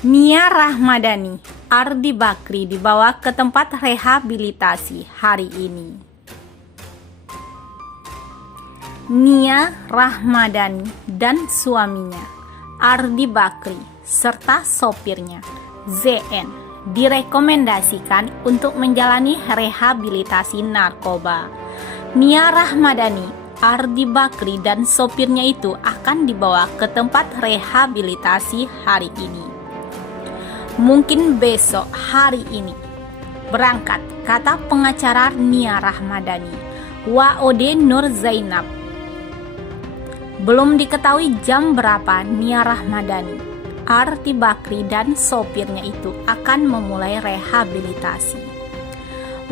Nia Rahmadani, Ardi Bakri dibawa ke tempat rehabilitasi hari ini. Nia Rahmadani dan suaminya, Ardi Bakri, serta sopirnya, ZN, direkomendasikan untuk menjalani rehabilitasi narkoba. Nia Rahmadani, Ardi Bakri, dan sopirnya itu akan dibawa ke tempat rehabilitasi hari ini. Mungkin besok hari ini berangkat, kata pengacara Nia Rahmadani, WOD Nur Zainab. Belum diketahui jam berapa Nia Rahmadani, Ardi Bakri, dan sopirnya itu akan memulai rehabilitasi.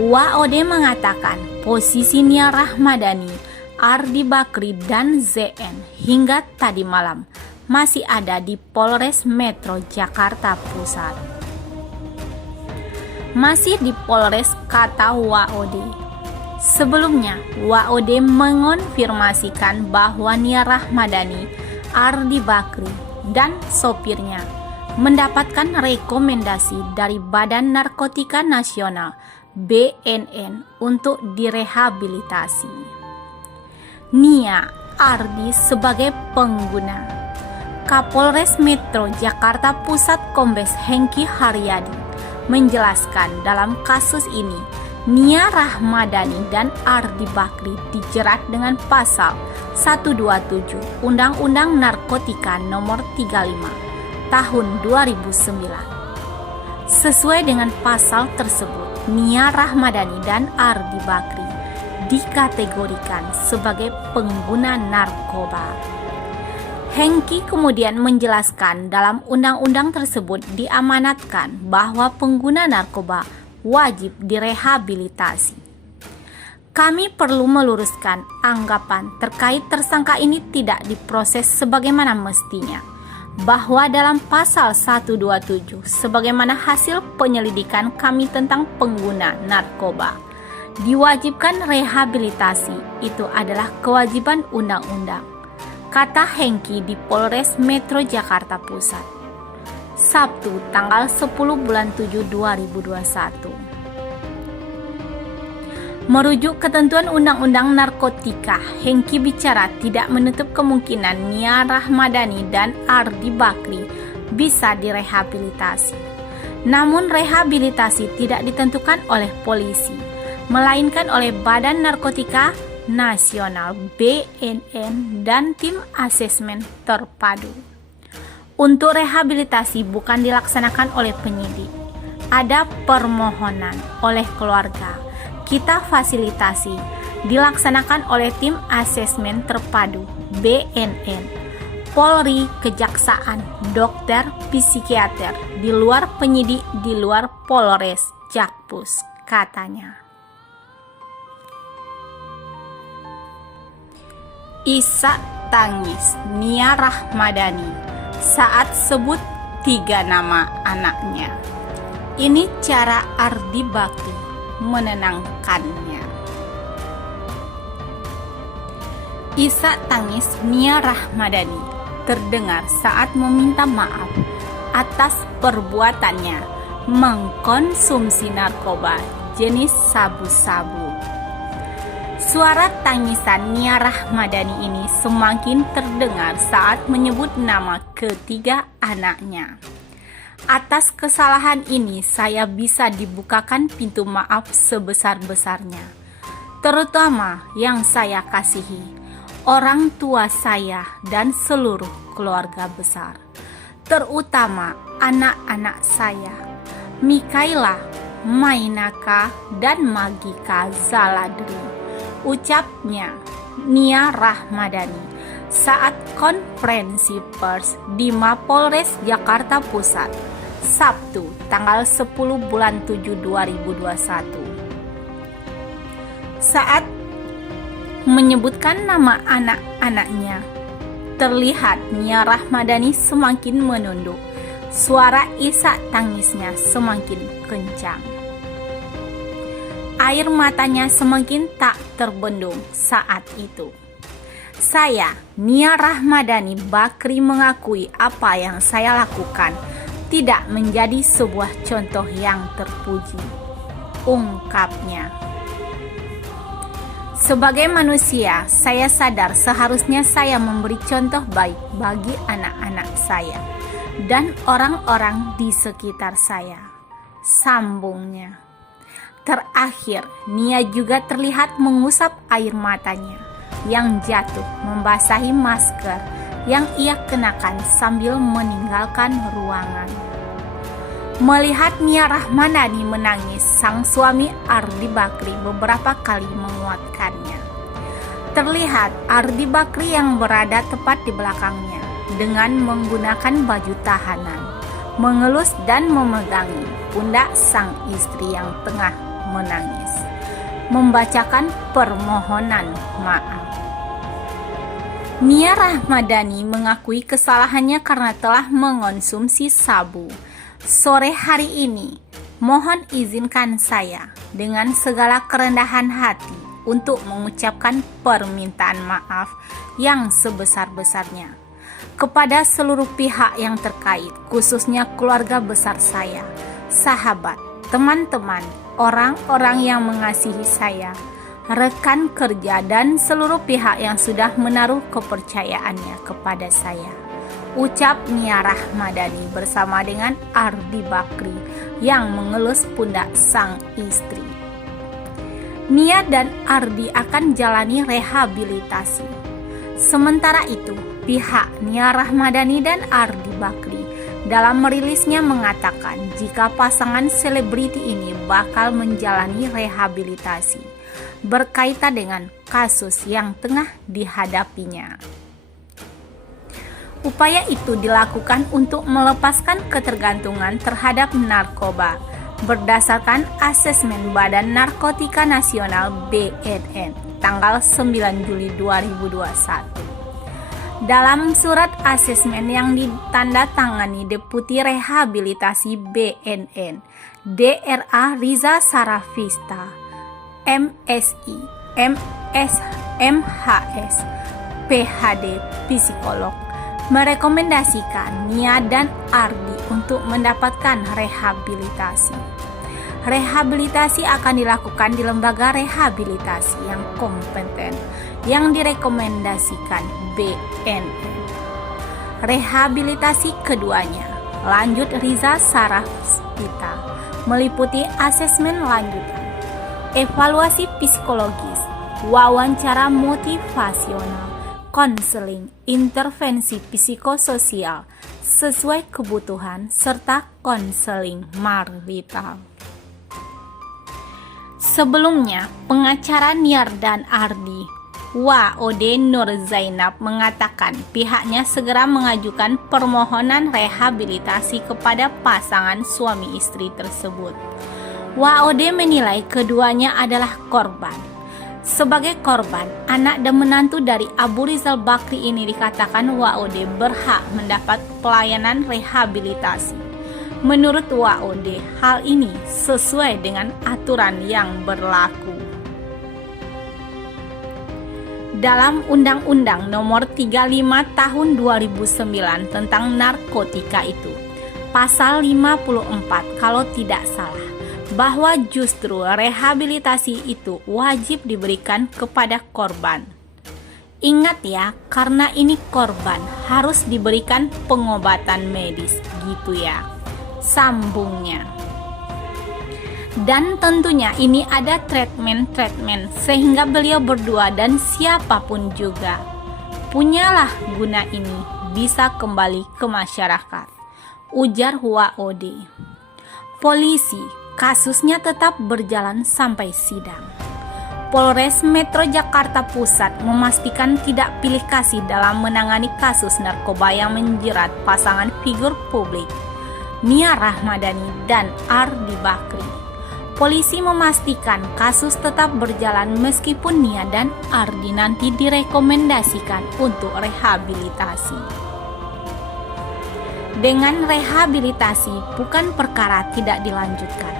WOD mengatakan posisi Nia Rahmadani, Ardi Bakri, dan ZN hingga tadi malam masih ada di Polres Metro Jakarta Pusat. Masih di Polres, kata WOD. Sebelumnya, WOD mengonfirmasikan bahwa Nia Rahmadani, Ardi Bakri, dan sopirnya mendapatkan rekomendasi dari Badan Narkotika Nasional (BNN) untuk direhabilitasi. Nia, Ardi sebagai pengguna. Kapolres Metro Jakarta Pusat Kombes Hengki Haryadi menjelaskan dalam kasus ini, Nia Rahmadani dan Ardi Bakri dijerat dengan pasal 127 Undang-Undang Narkotika Nomor 35 Tahun 2009. Sesuai dengan pasal tersebut, Nia Rahmadani dan Ardi Bakri dikategorikan sebagai pengguna narkoba. Hengki kemudian menjelaskan dalam undang-undang tersebut diamanatkan bahwa pengguna narkoba wajib direhabilitasi. Kami perlu meluruskan anggapan terkait tersangka ini tidak diproses sebagaimana mestinya, bahwa dalam pasal 127 sebagaimana hasil penyelidikan kami tentang pengguna narkoba, diwajibkan rehabilitasi itu adalah kewajiban undang-undang, kata Hengki di Polres Metro Jakarta Pusat, Sabtu tanggal 10 bulan 7 2021. Merujuk ketentuan Undang-Undang Narkotika, Hengki bicara tidak menutup kemungkinan Nia Rahmadani dan Ardi Bakri bisa direhabilitasi. Namun rehabilitasi tidak ditentukan oleh polisi, melainkan oleh Badan Narkotika Nasional (BNN) dan tim asesmen terpadu. Untuk rehabilitasi bukan dilaksanakan oleh penyidik. Ada permohonan oleh keluarga. Kita fasilitasi, dilaksanakan oleh tim asesmen terpadu BNN, Polri, Kejaksaan, dokter, psikiater, di luar penyidik, di luar Polres, Jakpus, katanya. Isak tangis Nia Rahmadani saat sebut 3 nama anaknya. Ini cara Ardi Bakri menenangkannya. Isak tangis Nia Rahmadani terdengar saat meminta maaf atas perbuatannya mengkonsumsi narkoba jenis sabu-sabu. Suara tangisan Nia Rahmadani ini semakin terdengar saat menyebut nama ketiga anaknya. Atas kesalahan ini saya bisa dibukakan pintu maaf sebesar-besarnya, terutama yang saya kasihi, orang tua saya dan seluruh keluarga besar, terutama anak-anak saya, Mikaela, Mainaka, dan Magika Zaladri, ucapnya Nia Rahmadani saat konferensi pers di Mapolres Jakarta Pusat, Sabtu tanggal 10 bulan 7 2021. Saat menyebutkan nama anak-anaknya, terlihat Nia Rahmadani semakin menunduk. Suara isak tangisnya semakin kencang. Air matanya semakin tak terbendung saat itu. Saya, Nia Rahmadani Bakri, mengakui apa yang saya lakukan tidak menjadi sebuah contoh yang terpuji, ungkapnya. Sebagai manusia, saya sadar seharusnya saya memberi contoh baik bagi anak-anak saya dan orang-orang di sekitar saya, sambungnya. Terakhir, Nia juga terlihat mengusap air matanya yang jatuh membasahi masker yang ia kenakan sambil meninggalkan ruangan. Melihat Nia Rahmadani menangis, sang suami Ardi Bakri beberapa kali menguatkannya. Terlihat Ardi Bakri yang berada tepat di belakangnya dengan menggunakan baju tahanan, mengelus dan memegangi pundak sang istri yang tengah menangis, membacakan permohonan maaf. Nia Rahmadani mengakui kesalahannya karena telah mengonsumsi sabu. Sore hari ini, mohon izinkan saya dengan segala kerendahan hati untuk mengucapkan permintaan maaf yang sebesar-besarnya kepada seluruh pihak yang terkait, khususnya keluarga besar saya, sahabat, teman-teman, orang-orang yang mengasihi saya, rekan kerja, dan seluruh pihak yang sudah menaruh kepercayaannya kepada saya. Ucap Nia Rahmadani bersama dengan Ardi Bakri yang mengelus pundak sang istri. Nia dan Ardi akan jalani rehabilitasi. Sementara itu, pihak Nia Rahmadani dan Ardi Bakri dalam merilisnya mengatakan jika pasangan selebriti ini bakal menjalani rehabilitasi berkaitan dengan kasus yang tengah dihadapinya. Upaya itu dilakukan untuk melepaskan ketergantungan terhadap narkoba berdasarkan asesmen Badan Narkotika Nasional BNN tanggal 9 Juli 2021. Dalam surat asesmen yang ditandatangani Deputi Rehabilitasi BNN, DRA Riza Sarafista, MSI, MHS, PhD, psikolog, merekomendasikan Nia dan Ardi untuk mendapatkan rehabilitasi. Rehabilitasi akan dilakukan di lembaga rehabilitasi yang kompeten yang direkomendasikan BNN. Rehabilitasi keduanya, lanjut Riza Sarafista, meliputi asesmen lanjutan, evaluasi psikologis, wawancara motivasional, konseling, intervensi psikososial sesuai kebutuhan, serta konseling marital. Sebelumnya, pengacara Niar dan Ardi, Waode Nur Zainab, mengatakan pihaknya segera mengajukan permohonan rehabilitasi kepada pasangan suami istri tersebut. Waode menilai keduanya adalah korban. Sebagai korban, anak dan menantu dari Abu Rizal Bakri ini dikatakan Waode berhak mendapat pelayanan rehabilitasi. Menurut Waode, hal ini sesuai dengan aturan yang berlaku. Dalam Undang-Undang Nomor 35 Tahun 2009 tentang narkotika itu, Pasal 54 kalau tidak salah, bahwa justru rehabilitasi itu wajib diberikan kepada korban. Ingat ya, karena ini korban harus diberikan pengobatan medis gitu ya, sambungnya. Dan tentunya ini ada treatment sehingga beliau berdua dan siapapun juga punyalah guna ini bisa kembali ke masyarakat, ujar Waode. Polisi, kasusnya tetap berjalan sampai sidang. Polres Metro Jakarta Pusat memastikan tidak pilih kasih dalam menangani kasus narkoba yang menjerat pasangan figur publik Nia Rahmadani dan Ardi Bakri. Polisi memastikan kasus tetap berjalan meskipun Nia dan Ardi nanti direkomendasikan untuk rehabilitasi. Dengan rehabilitasi bukan perkara tidak dilanjutkan,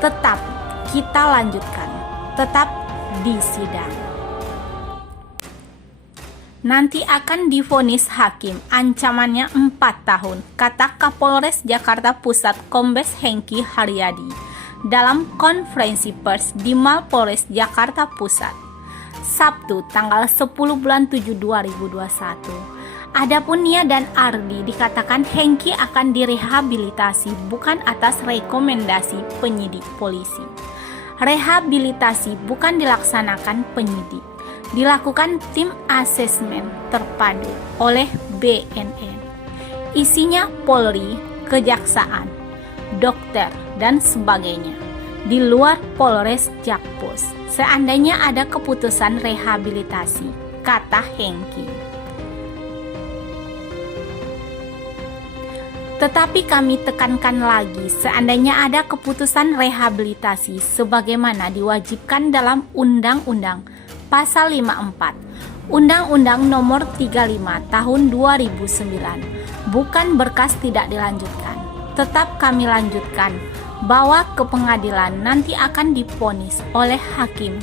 tetap kita lanjutkan, tetap di sidang. nanti akan divonis hakim, ancamannya 4 tahun, kata Kapolres Jakarta Pusat Kombes Hengki Haryadi dalam konferensi pers di Mapolres Jakarta Pusat, Sabtu tanggal 10 bulan 7 2021. Adapun Nia dan Ardi dikatakan Hengki akan direhabilitasi bukan atas rekomendasi penyidik polisi. Rehabilitasi bukan dilaksanakan penyidik, dilakukan tim asesmen terpadu oleh BNN. Isinya Polri, Kejaksaan, dokter, dan sebagainya. Di luar Polres Jakpus, seandainya ada keputusan rehabilitasi, kata Hengki. Tetapi kami tekankan lagi, seandainya ada keputusan rehabilitasi sebagaimana diwajibkan dalam Undang-Undang Pasal 54, Undang-Undang Nomor 35 Tahun 2009, bukan berkas tidak dilanjutkan. Tetap kami lanjutkan, bawa ke pengadilan nanti akan divonis oleh hakim